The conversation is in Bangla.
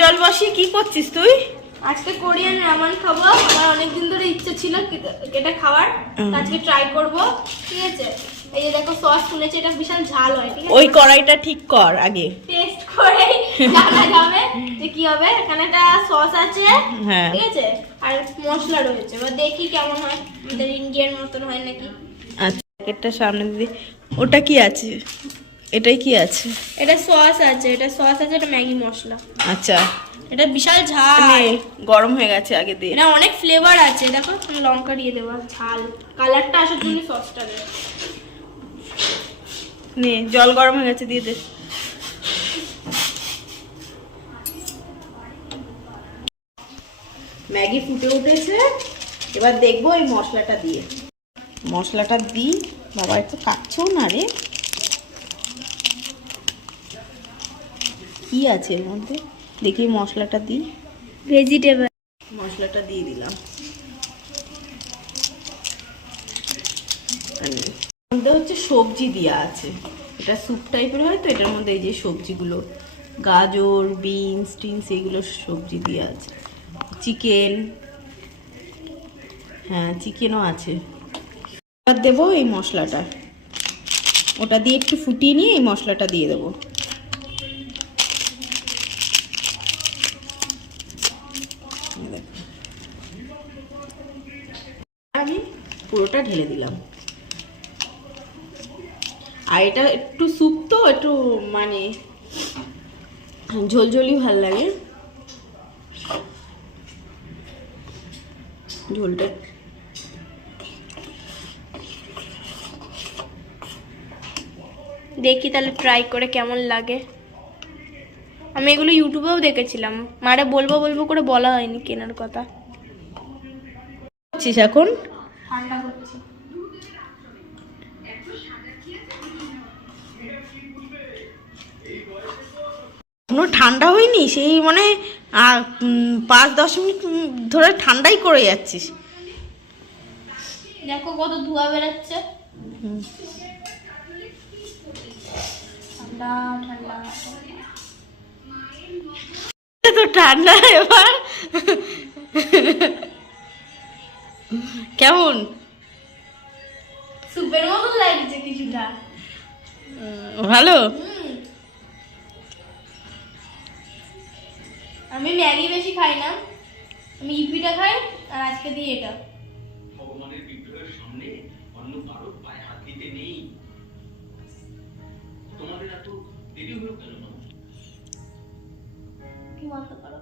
জল বসিয়ে কি করছিস তুই? আজকে কোরিয়ান রামেন খাবো। আমার অনেকদিন ধরে ইচ্ছে ছিল এটা খাওয়ার, আজকে ট্রাই করব। ঠিক আছে, এই যে দেখো সস শুনেছি এটা বিশাল ঝাল হয়। ঠিক আছে, ওই কড়াইটা ঠিক কর আগে, টেস্ট করে জানা যাবে যে কি হবে। এখানে একটা সস আছে, হ্যাঁ ঠিক আছে, আর মশলা রয়েছে। এবার দেখি কেমন হয়, আমাদের ইন্ডিয়ান মতন হয় নাকি। আচ্ছা প্যাকেটটা সামনে দিদি। ওটা কি আছে? এটাই কি আছে? এটা সস আছে, এটা ম্যাগি মশলা। আচ্ছা এটা বিশাল ঝাল। নে, গরম হয়ে গেছে আগে দিয়ে। এটা অনেক ফ্লেভার আছে, দেখো লঙ্কা দিয়ে দেবো, ঝাল কালারটা আসার জন্য সসটা দেবো। নে, জল গরম হয়ে গেছে, দিয়ে দে। ম্যাগি ফুটে উঠেছে, এবার দেখবো এই মশলাটা দিয়ে। মশলাটা দিই। বাবা একটু কাটছেও না রে, কি আছে এর মধ্যে দেখি। মশলাটা দিই, ভেজিটেবল মশলাটা দিয়ে দিলাম। মধ্যে হচ্ছে সবজি দেওয়া আছে, এটা স্যুপ টাইপের হয় তো, এটার মধ্যে এই যে সবজিগুলো গাজর বিনস টিনস এগুলো সবজি দেওয়া আছে। চিকেন, হ্যাঁ চিকেনও আছে। এবার দেবো এই মশলাটা, ওটা দিয়ে একটু ফুটিয়ে নিয়ে এই মশলাটা দিয়ে দেবো। আমি পুরোটা ঢেলে দিলাম। আর এটা একটু স্যুপ তো, একটু মানে ঝোলঝোলি ভাল লাগে ঝোলটা। দেখি তাহলে ট্রাই করে কেমন লাগে। আমি এগুলো ইউটিউবেও দেখেছিলাম, মারে বলবো বলবো করে বলা হয়নি কেনার কথা। করছিস এখন? ঠান্ডা করছি। কোনো ঠান্ডা হয়নি সেই মানে 5-10 মিনিট ধরে ঠান্ডাই করে যাচ্ছিস। দেখো কত ধোঁয়া বেরোচ্ছে। ঠান্ডা ঠান্ডা তো ঠান্ডা এবার কেমন? সুপের মতো লাগছে কিছুটা। ভালো। আমি ম্যাগি বেশি খাই না, আমি ইপিটা খাই, আর আজকে দিয়ে এটা। ভগবানের বিগ্রহের সামনে অন্য কারোর পায়ে হাত দিতে নেই। তোমাদের এত দেরি হলো কেন? কি বলতে পারো?